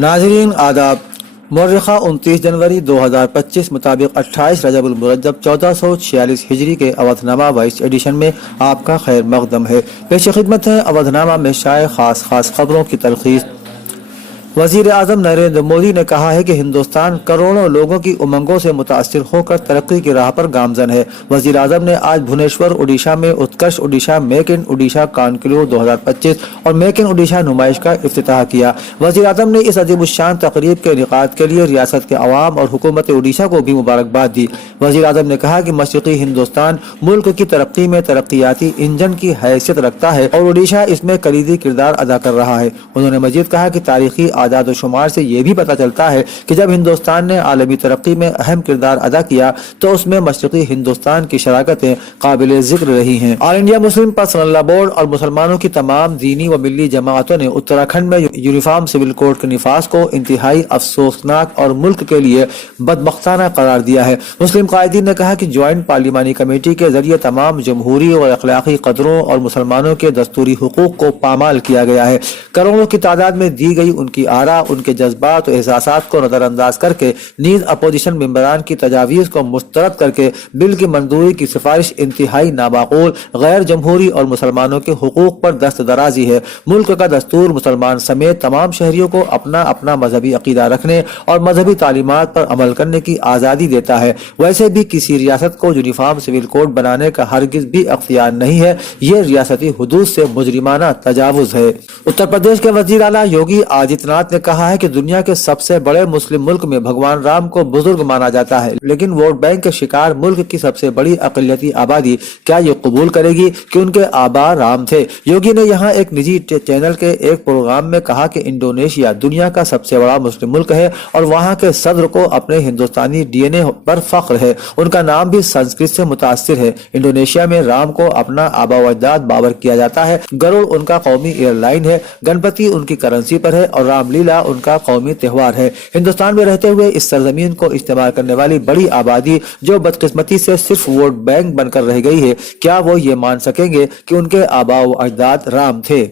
नाज़रीन आदाब। मौर्रिखा 29 जनवरी 2025 मुताबिक 28 रजब उल मुरज्जब 1446 हिजरी के अवधनामा वाइस एडिशन में आपका खैर मकदम है। पेश खिदमत है अवधनामा में शाये खास खबरों की तलखीस। वज़ीर आज़म नरेंद्र मोदी ने कहा है कि हिंदुस्तान करोड़ों लोगों की उमंगों से मुतासिर होकर तरक्की की राह पर गामजन है। वज़ीर आज़म ने आज भुवनेश्वर ओडिशा में Utkarsh Odisha make in Odisha conclave 2025 और मेक इन ओडिशा नुमाइश का इफ्तिताह किया। वज़ीर आज़म ने इस अजीमुश्शान तकरीब के इनेकाद के लिए रियासत के अवाम और हुकूमत ओडिशा को भी मुबारकबाद दी। वज़ीर आज़म ने कहा कि मशरिकी हिंदुस्तान मुल्क की तरक्की में तरक्याती इंजन की हैसियत रखता है और ओडिशा इसमें कलीदी किरदार अदा कर रहा है। उन्होंने मजीद कहा कि तारीखी आदाद व शुमार से ये भी पता चलता है कि जब हिंदुस्तान ने आलमी तरक्की में अहम किरदार अदा किया तो उसमें मशरिकी हिंदुस्तान की शराकतें काबिल जिक्र रही हैं। All India Muslim personal board और मुसलमानों की तमाम दीनी व मिली जमातों ने उत्तराखंड में यूनिफॉर्म सिविल कोड के निफाज को इंतहाई अफसोसनाक और मुल्क के लिए बदबख्ताना करार दिया है। मुस्लिम कायदीन ने कहा कि ज्वाइंट पार्लिमानी कमेटी के जरिए तमाम जमहूरी और अखलाकी कदरों और मुसलमानों के दस्तूरी हुकूक को पामाल किया गया है। करोड़ों की तादाद में दी गई उनकी आरा, उनके जज्बात और एहसासात को नजरअंदाज करके नीज अपोजिशन मेंबरान की तजावीज को मुस्तरद करके बिल की मंजूरी की सिफारिश इंतहाई नामाकूल, गैर जमहूरी और मुसलमानों के हुकूक पर दस्त दराजी है। मुल्क का दस्तूर मुसलमान समेत तमाम शहरियों को अपना अपना मजहबी अकीदा रखने और मजहबी तालीमात पर अमल करने की आज़ादी देता है। वैसे भी किसी रियासत को यूनिफॉर्म सिविल कोड बनाने का हरगिज भी अख्तियार नहीं है। ये रियासती हुदूद से मुजरिमाना तजावुज है। उत्तर प्रदेश के वजीर आला योगी आदित्यनाथ ने कहा है कि दुनिया के सबसे बड़े मुस्लिम मुल्क में भगवान राम को बुजुर्ग माना जाता है, लेकिन वोट बैंक के शिकार मुल्क की सबसे बड़ी अकलियती आबादी क्या ये कबूल करेगी कि उनके आबा राम थे। योगी ने यहाँ एक निजी चैनल के एक प्रोग्राम में कहा कि इंडोनेशिया दुनिया का सबसे बड़ा मुस्लिम मुल्क है और वहाँ के सदर को अपने हिंदुस्तानी डीएनए पर फख्र है। उनका नाम भी संस्कृत से मुतासिर है। इंडोनेशिया में राम को अपना आबा व अजदाद बाबर किया जाता है। गरुड़ उनका कौमी एयरलाइन है, गणपति उनकी करेंसी पर है और रामलीला उनका कौमी त्योहार है। हिंदुस्तान में रहते हुए इस सरजमीन को इस्तेमाल करने वाली बड़ी आबादी जो बदकिस्मती से सिर्फ वोट बैंक बनकर रह गई है, क्या वो ये मान सकेंगे कि उनके आबा व अजदाद राम थे।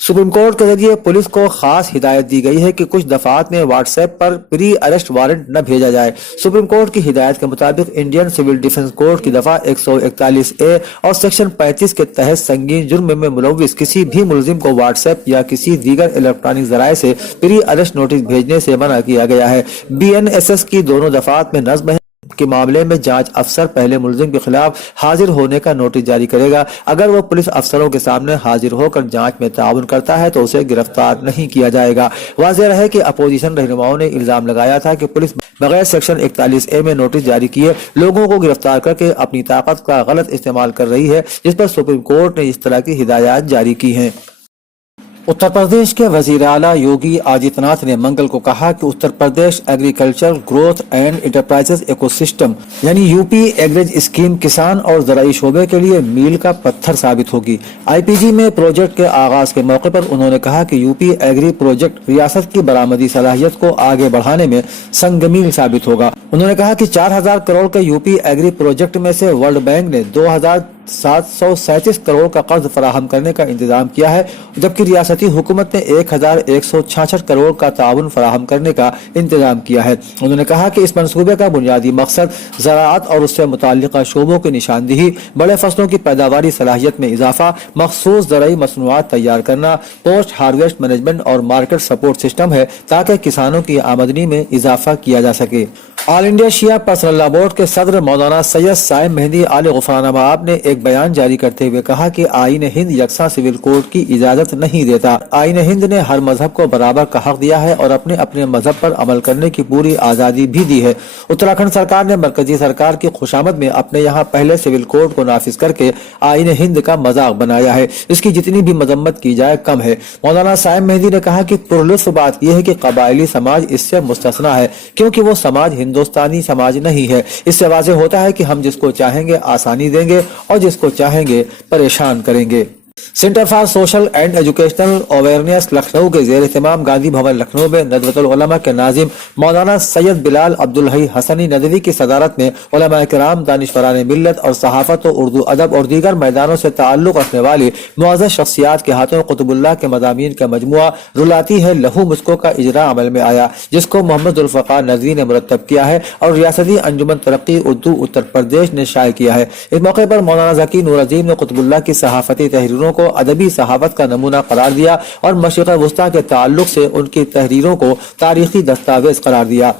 सुप्रीम कोर्ट के जरिए पुलिस को खास हिदायत दी गई है कि कुछ दफात में व्हाट्सएप पर प्री अरेस्ट वारंट न भेजा जाए। सुप्रीम कोर्ट की हिदायत के मुताबिक इंडियन सिविल डिफेंस कोड की दफा 141A और सेक्शन 35 के तहत संगीन जुर्म में मुलव्विस किसी भी मुलजिम को व्हाट्सएप या किसी दीगर इलेक्ट्रॉनिक जराये से प्री अरेस्ट नोटिस भेजने से मना किया गया है। BNSS की दोनों दफात में नज्म है के मामले में जांच अफसर पहले मुलजिम के खिलाफ हाजिर होने का नोटिस जारी करेगा। अगर वो पुलिस अफसरों के सामने हाजिर होकर जांच में ताउन करता है तो उसे गिरफ्तार नहीं किया जाएगा। वाज़ेह है कि अपोजिशन रहनुमाओं ने इल्जाम लगाया था कि पुलिस बगैर सेक्शन 41A में नोटिस जारी किए लोगों को गिरफ्तार करके अपनी ताकत का गलत इस्तेमाल कर रही है, जिस पर सुप्रीम कोर्ट ने इस तरह की हिदायत जारी की हैं। उत्तर प्रदेश के वजीर आला योगी आदित्यनाथ ने मंगल को कहा कि Uttar Pradesh agriculture growth and enterprises ecosystem यानी यूपी एग्रेज स्कीम किसान और जराई शोबे के लिए मील का पत्थर साबित होगी। IPG में प्रोजेक्ट के आगाज के मौके पर उन्होंने कहा कि यूपी एग्री प्रोजेक्ट रियासत की बरामदी सलाहियत को आगे बढ़ाने में संगमील साबित होगा। उन्होंने कहा कि 4000 करोड़ के यूपी एग्री प्रोजेक्ट में से वर्ल्ड बैंक ने 2737 करोड़ का कर्ज फराहम करने का इंतजाम किया है, जबकि रियासती हुकूमत ने 1166 करोड़ का ताउन फराहम करने का इंतजाम किया है। उन्होंने कहा कि इस मंसूबे का बुनियादी मकसद ज़राअत और उससे मुताल्लिक़ा शोबों की निशानदेही, बड़े फसलों की पैदावारी सलाहियत में इजाफा, मखसूस ज़राई मसनूआत तैयार करना, पोस्ट हार्वेस्ट मैनेजमेंट और मार्केट सपोर्ट सिस्टम है ताकि किसानों की आमदनी में इजाफा किया जा सके। ऑल इंडिया शिया पर्सनल बोर्ड के सदर मौलाना सैयद साइम मेहदी आल गुफरानाबाद ने एक बयान जारी करते हुए कहा कि आईन हिंद यकसा सिविल कोड की इजाजत नहीं देता। आईन हिंद ने हर मजहब को बराबर का हक दिया है और अपने अपने मजहब पर अमल करने की पूरी आजादी भी दी है। उत्तराखंड सरकार ने मरकजी सरकार की खुशामद में अपने यहाँ पहले सिविल कोड को नाफिज करके आईन हिंद का मजाक बनाया है। इसकी जितनी भी मजम्मत की जाए कम है। मौलाना साइम मेहदी ने कहा कि पुरलुत्फ बात यह है कि कबायली समाज इससे मुस्तस्ना है, क्योंकि वो समाज हिंदुस्तानी समाज नहीं है। इससे वाज़ेह होता है कि हम जिसको चाहेंगे आसानी देंगे और जिसको चाहेंगे परेशान करेंगे। Centre for social and educational awareness Lucknow के जेर एहतमाम गांधी भवन लखनऊ में नदवतुल उलमा के नाजिम मौलाना सैयद बिलाल अब्दुल हई हसनी नदवी की सदारत में उलमा किराम, दानिशवरान मिल्लत और सहाफत और उर्दू अदब और दीगर मैदानों से ताल्लुक रखने वाली मुअज़्ज़ज़ शख्सियात के हाथों कुतुबुल्लाह के मज़ामीन का मजमुआ रुलाती है लहू मुस्को का इजरा अमल में आया, जिसको मोहम्मद ज़ुल्फ़िकार नदवी ने मुरतब किया है और रियासती अंजुमन तरक्की उर्दू उत्तर प्रदेश ने शाये किया है। इस मौके पर मौलाना ज़की नूर अज़ीम ने कुतुबुल्लाह की सहाफती तहरीरों को अदबी सहावत का नमूना करार दिया और मशरिक़ वुस्ता के ताल्लुक से उनकी तहरीरों को तारीखी दस्तावेज करार दिया।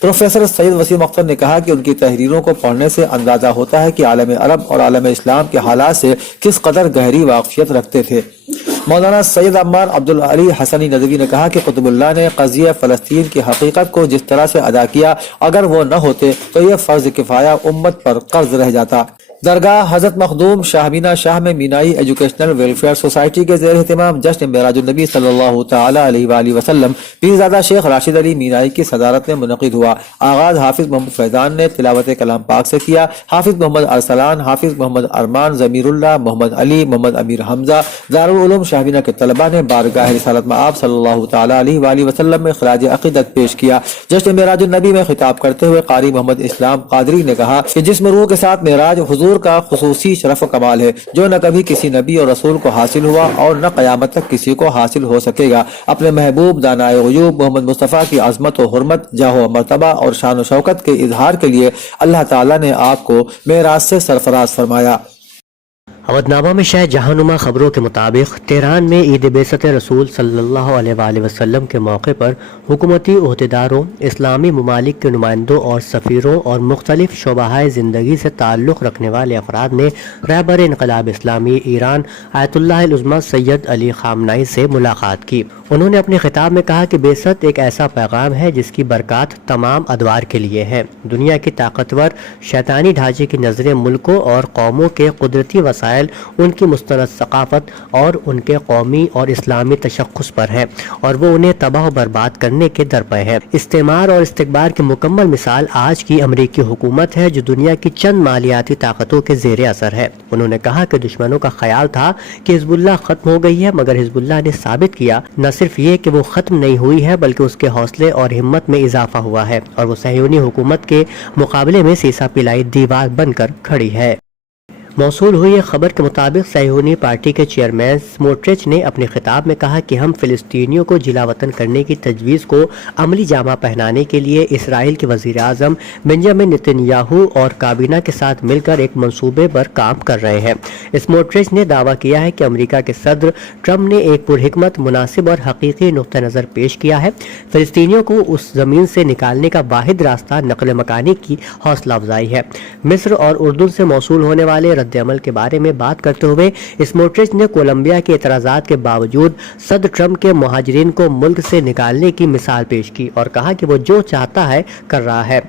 प्रोफेसर सैयद वसीम अख्तर ने कहा कि उनकी तहरीरों को पढ़ने से अंदाजा होता है कि आलम अरब और आलम इस्लाम के हालात से किस कदर गहरी वाक़फियत रखते थे। मौलाना सैयद अम्मार अब्दुल अली हसनी नदवी ने कहा कि कुतुबुल्लाह ने क़ज़िया फ़लस्तीन की हकीकत को जिस तरह से अदा किया, अगर वो न होते तो ये फ़र्ज़ किफ़ाया उम्मत पर कर्ज रह जाता। दरगाह हजरत मखदूम शाहमीना शाह में मीनाई एजुकेशनल वेलफेयर सोसाइटी के ज़ेर एहतमाम जश्न मेराजुन नबी सल्लल्लाहु तआला अलैहि वसल्लम पीरज़ादा शेख राशिद अली मीनाई की सदारत में मुनक़िद हुआ। आगाज़ हाफिज़ मोहम्मद फैज़ान ने तिलावत कलाम पाक से किया। हाफिज़ मोहम्मद अरसलान, हाफिज़ मोहम्मद अरमान, ज़मीरुल्लाह, मोहम्मद अली, मोहम्मद अमीर हमजा, दारुल उलूम शाहमीना के तलबा ने बारगाह रिसालत मआब सल्लल्लाहु तआला अलैहि वसल्लम में खराज अक़ीदत पेश किया। जश्न मेराजुन नबी में खिताब करते हुए क़ारी मोहम्मद इस्लाम क़ादरी ने कहा कि जिस्म रूह के साथ मेराज हुजूर का खुसूसी शरफ कमाल है, जो न कभी किसी नबी और रसूल को हासिल हुआ और न क़यामत तक किसी को हासिल हो सकेगा। अपने महबूब दानाए ग़ुयूब मोहम्मद मुस्तफ़ा की अज़मत व हुर्मत, जाह व मर्तबा और शान व शौकत के इजहार के लिए अल्लाह ताला ने आपको मेराज से सरफराज फरमाया। अवधनामा में शायद जहानुमा खबरों के मुताबिक तेहरान में ईद बेसत रसूल सल्लल्लाहु अलैहि वसल्लम के मौके पर हुकूमती ओहदेदारों, इस्लामी ममालिक के नुमाइंदों और सफ़ीरों और मुख्तलिफ शोबाहाए ज़िंदगी से ताल्लुक़ रखने वाले अफराद ने रहबर इनक़लाब इस्लामी ईरान आयतुल्लाह अल-उज़्मा सैयद अली ख़ामनाई से मुलाकात की। उन्होंने अपने खिताब में कहा कि बेसत एक ऐसा पैगाम है जिसकी बरक़ात तमाम अदवार के लिए है। दुनिया की ताकतवर शैतानी ढांचे की नज़रें मुल्कों और कौमों के कुदरती वसाइल, उनकी मुस्तनद सकाफत और उनके कौमी और इस्लामी तशख़्ख़ुस पर है और वो उन्हें तबाह बर्बाद करने के दर पर है। इस्तेमार और इस्तिकबार की मुकम्मल मिसाल आज की अमरीकी हुकूमत है, जो दुनिया की चंद मालियाती ताकतों के ज़ेरे असर है। उन्होंने कहा कि दुश्मनों का ख्याल था कि हिज़्बुल्लाह ख़त्म हो गई है, मगर हिज़्बुल्लाह ने साबित किया न सिर्फ ये कि वो ख़त्म नहीं हुई है, बल्कि उसके हौसले और हिम्मत में इजाफा हुआ है और वो सहयूनी हुकूमत के मुकाबले में सीसा पिलाई दीवार बनकर खड़ी है। मौसूल हुई खबर के मुताबिक सहयूनी पार्टी के चेयरमैन स्मोट्रिच ने अपने खिताब में कहा कि हम फिलिस्तीनियों को जिला वतन करने की तजवीज़ को अमली जामा पहनाने के लिए इसराइल के वज़ीर आज़म बेंजामिन नेतन्याहू और काबीना के साथ मिलकर एक मंसूबे पर काम कर रहे हैं। स्मोट्रिच ने दावा किया है कि अमेरिका के सदर ट्रंप ने एक पुरहिकमत, मुनासिब और हकीकी नुक्ता नज़र पेश किया है। फिलिस्तीनियों को उस ज़मीन से निकालने का वाहिद रास्ता नक़ल मकानी की हौसला अफजाई है। मिस्र और उर्दू से मौसूल होने वाले अमल के बारे में बात करते हुए स्मोट्रिच ने कोलंबिया के एतराज़ात के बावजूद सदर ट्रंप के मुहाजिरीन को मुल्क से निकालने की मिसाल पेश की और कहा कि वो जो चाहता है कर रहा है।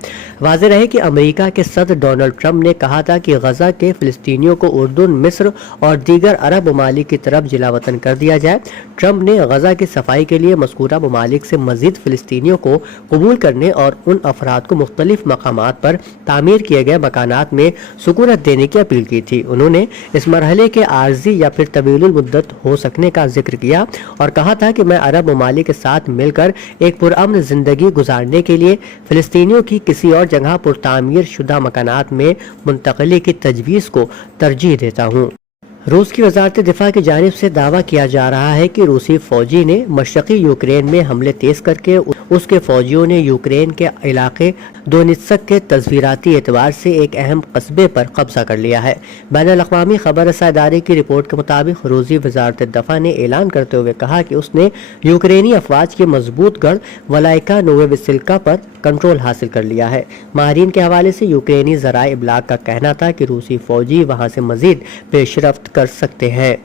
वाज़ेह रहे कि अमेरिका के सदर डोनाल्ड ट्रंप ने कहा था कि गजा के फिलिस्तीनियों को उर्दू, मिस्र और दीगर अरब ममालिक की तरफ जिला वतन कर दिया जाए। ट्रंप ने गजा की सफाई के लिए मज़कूरा ममालिक से मजीद फिलिस्तीनियों को कबूल करने और उन अफराद को मुख्तलिफ मकामात पर तामीर किए गए मकानात में सुकूनत देने की अपील की थी। उन्होंने इस मरहले के आर्जी या फिर तवीलुल मुद्दत हो सकने का जिक्र किया और कहा था कि मैं अरब ममालिक के साथ मिलकर एक पुरअमन जिंदगी गुजारने के लिए फिलिस्तीनियों की किसी और जगह पुरतामीर शुदा मकानात में मुंतकली की तजवीज़ को तरजीह देता हूँ। रूस की वजारत दिफा की जानिब से दावा किया जा रहा है कि रूसी फौजी ने मशरकी यूक्रेन में हमले तेज करके उसके फौजियों ने यूक्रेन के इलाके दोनेत्स्क के तस्वीराती एतबार से एक अहम कस्बे पर कब्जा कर लिया है। बैनुल अक़वामी खबर रसा इदारे की रिपोर्ट के मुताबिक रूसी वजारत दफा ने ऐलान करते हुए कहा कि उसने यूक्रेनी अफवाज के मजबूत गढ़ वलाइका नोवेसिल्का पर कंट्रोल हासिल कर लिया है। माहिरीन के हवाले से यूक्रेनी ज़राए इब्लाग का कहना था कि रूसी फौजी वहां से मजीद पेशरफ्त कर सकते हैं।